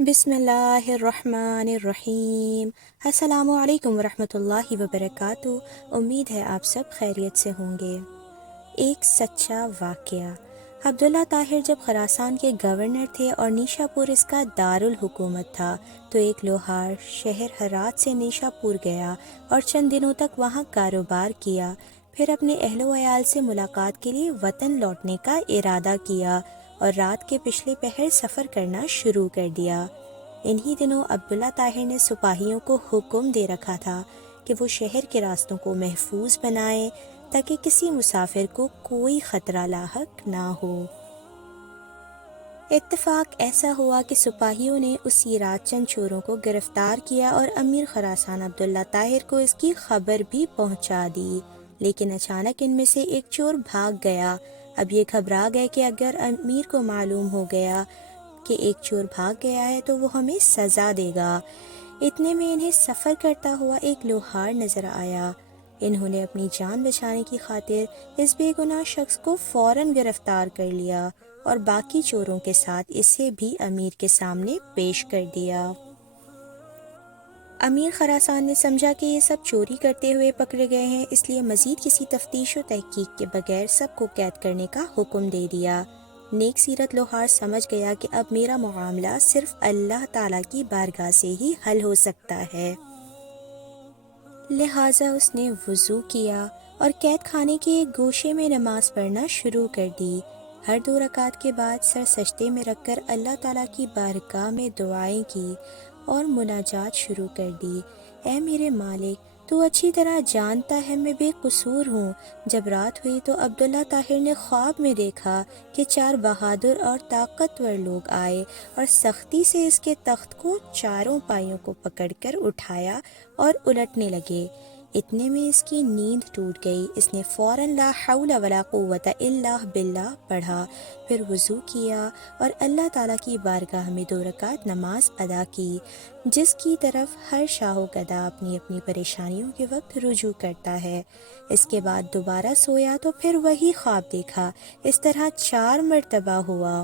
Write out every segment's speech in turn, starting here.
بسم اللہ الرحمن الرحیم۔ السلام علیکم ورحمۃ اللہ وبرکاتہ۔ امید ہے آپ سب خیریت سے ہوں گے۔ ایک سچا واقعہ۔ عبداللہ طاہر جب خراسان کے گورنر تھے اور نیشا پور اس کا دارالحکومت تھا تو ایک لوہار شہر ہرات سے نیشا پور گیا اور چند دنوں تک وہاں کاروبار کیا، پھر اپنے اہل و عیال سے ملاقات کے لیے وطن لوٹنے کا ارادہ کیا اور رات کے پچھلے پہر سفر کرنا شروع کر دیا۔ انہی دنوں عبداللہ طاہر نے سپاہیوں کو حکم دے رکھا تھا کہ وہ شہر کے راستوں کو محفوظ بنائیں تاکہ کسی مسافر کو کوئی خطرہ لاحق نہ ہو۔ اتفاق ایسا ہوا کہ سپاہیوں نے اسی رات چند چوروں کو گرفتار کیا اور امیر خراسان عبداللہ طاہر کو اس کی خبر بھی پہنچا دی، لیکن اچانک ان میں سے ایک چور بھاگ گیا۔ اب یہ گھبرا گئے کہ اگر امیر کو معلوم ہو گیا کہ ایک چور بھاگ گیا ہے تو وہ ہمیں سزا دے گا۔ اتنے میں انہیں سفر کرتا ہوا ایک لوہار نظر آیا۔ انہوں نے اپنی جان بچانے کی خاطر اس بے گناہ شخص کو فوراً گرفتار کر لیا اور باقی چوروں کے ساتھ اسے بھی امیر کے سامنے پیش کر دیا۔ امیر خراسان نے سمجھا کہ یہ سب چوری کرتے ہوئے پکڑے گئے ہیں، اس لیے مزید کسی تفتیش و تحقیق کے بغیر سب کو قید کرنے کا حکم دے دیا۔ نیک سیرت لوہار سمجھ گیا کہ اب میرا معاملہ صرف اللہ تعالیٰ کی بارگاہ سے ہی حل ہو سکتا ہے، لہٰذا اس نے وضو کیا اور قید خانے کے ایک گوشے میں نماز پڑھنا شروع کر دی۔ ہر 2 رکعت کے بعد سر سجدے میں رکھ کر اللہ تعالیٰ کی بارگاہ میں دعائیں کی اور مناجات شروع کر دی۔ اے میرے مالک، تو اچھی طرح جانتا ہے میں بے قصور ہوں۔ جب رات ہوئی تو عبداللہ طاہر نے خواب میں دیکھا کہ 4 بہادر اور طاقتور لوگ آئے اور سختی سے اس کے تخت کو چاروں پائیوں کو پکڑ کر اٹھایا اور الٹنے لگے۔ اتنے میں اس کی نیند ٹوٹ گئی۔ اس نے فوراً لا حول ولا قوت الا باللہ پڑھا، پھر وضو کیا اور اللہ تعالیٰ کی بارگاہ میں 2 رکعت نماز ادا کی، جس کی طرف ہر شاہ و گدا اپنی اپنی پریشانیوں کے وقت رجوع کرتا ہے۔ اس کے بعد دوبارہ سویا تو پھر وہی خواب دیکھا۔ اس طرح 4 مرتبہ ہوا۔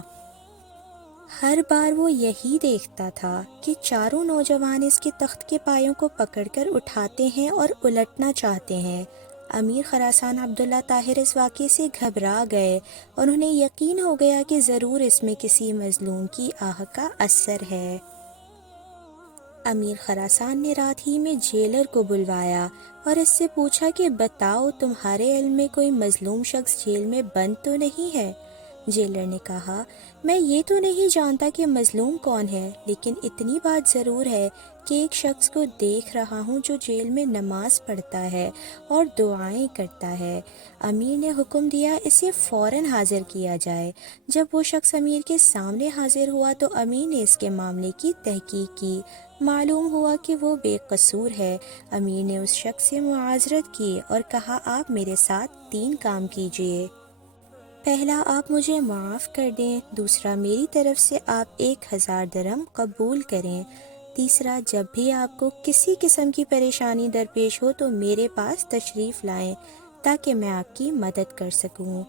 ہر بار وہ یہی دیکھتا تھا کہ چاروں نوجوان اس کے تخت کے پایوں کو پکڑ کر اٹھاتے ہیں اور الٹنا چاہتے ہیں۔ امیر خراسان عبداللہ طاہر اس واقعے سے گھبرا گئے اور انہیں یقین ہو گیا کہ ضرور اس میں کسی مظلوم کی آہ کا اثر ہے۔ امیر خراسان نے رات ہی میں جیلر کو بلوایا اور اس سے پوچھا کہ بتاؤ تمہارے علم میں کوئی مظلوم شخص جیل میں بند تو نہیں ہے؟ جیلر نے کہا میں یہ تو نہیں جانتا کہ مظلوم کون ہے، لیکن اتنی بات ضرور ہے کہ ایک شخص کو دیکھ رہا ہوں جو جیل میں نماز پڑھتا ہے اور دعائیں کرتا ہے۔ امیر نے حکم دیا اسے فوراً حاضر کیا جائے۔ جب وہ شخص امیر کے سامنے حاضر ہوا تو امیر نے اس کے معاملے کی تحقیق کی۔ معلوم ہوا کہ وہ بے قصور ہے۔ امیر نے اس شخص سے معاذرت کی اور کہا آپ میرے ساتھ 3 کام کیجیے۔ پہلا، آپ مجھے معاف کر دیں۔ دوسرا، میری طرف سے آپ 1000 درہم قبول کریں۔ تیسرا، جب بھی آپ کو کسی قسم کی پریشانی درپیش ہو تو میرے پاس تشریف لائیں تاکہ میں آپ کی مدد کر سکوں۔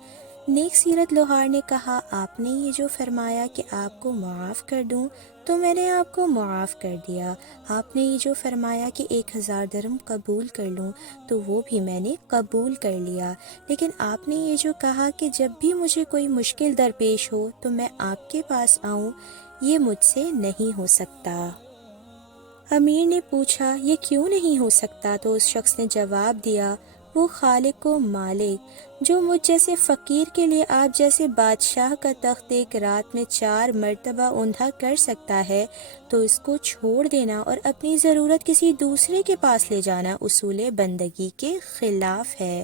نیک سیرت لوہار نے کہا آپ نے یہ جو فرمایا کہ آپ کو معاف کر دوں تو میں نے آپ کو معاف کر دیا۔ آپ نے یہ جو فرمایا کہ 1000 درہم قبول کر لوں تو وہ بھی میں نے قبول کر لیا، لیکن آپ نے یہ جو کہا کہ جب بھی مجھے کوئی مشکل درپیش ہو تو میں آپ کے پاس آؤں، یہ مجھ سے نہیں ہو سکتا۔ امیر نے پوچھا یہ کیوں نہیں ہو سکتا؟ تو اس شخص نے جواب دیا وہ خالق و مالک جو مجھ جیسے فقیر کے لیے آپ جیسے بادشاہ کا تخت ایک رات میں 4 مرتبہ اوندھا کر سکتا ہے تو اس کو چھوڑ دینا اور اپنی ضرورت کسی دوسرے کے پاس لے جانا اصول بندگی کے خلاف ہے۔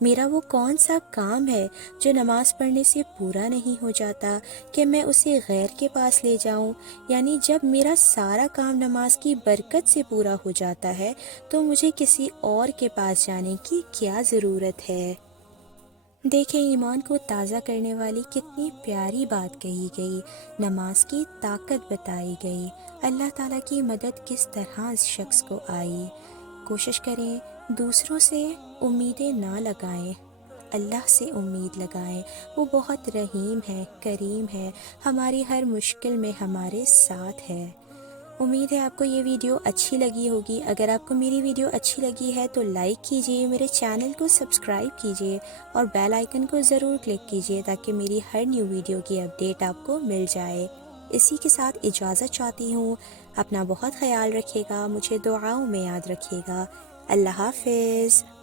میرا وہ کون سا کام ہے جو نماز پڑھنے سے پورا نہیں ہو جاتا کہ میں اسے غیر کے پاس لے جاؤں؟ یعنی جب میرا سارا کام نماز کی برکت سے پورا ہو جاتا ہے تو مجھے کسی اور کے پاس جانے کی کیا ضرورت ہے؟ دیکھیں ایمان کو تازہ کرنے والی کتنی پیاری بات کہی گئی، نماز کی طاقت بتائی گئی، اللہ تعالیٰ کی مدد کس طرح اس شخص کو آئی۔ کوشش کریں دوسروں سے امیدیں نہ لگائیں، اللہ سے امید لگائیں، وہ بہت رحیم ہے، کریم ہے، ہماری ہر مشکل میں ہمارے ساتھ ہے۔ امید ہے آپ کو یہ ویڈیو اچھی لگی ہوگی۔ اگر آپ کو میری ویڈیو اچھی لگی ہے تو لائک کیجیے، میرے چینل کو سبسکرائب کیجیے اور بیل آئیکن کو ضرور کلک کیجیے تاکہ میری ہر نیو ویڈیو کی اپڈیٹ آپ کو مل جائے۔ اسی کے ساتھ اجازت چاہتی ہوں، اپنا بہت خیال رکھیے گا، مجھے دعاؤں میں یاد رکھیے گا۔ اللہ حافظ۔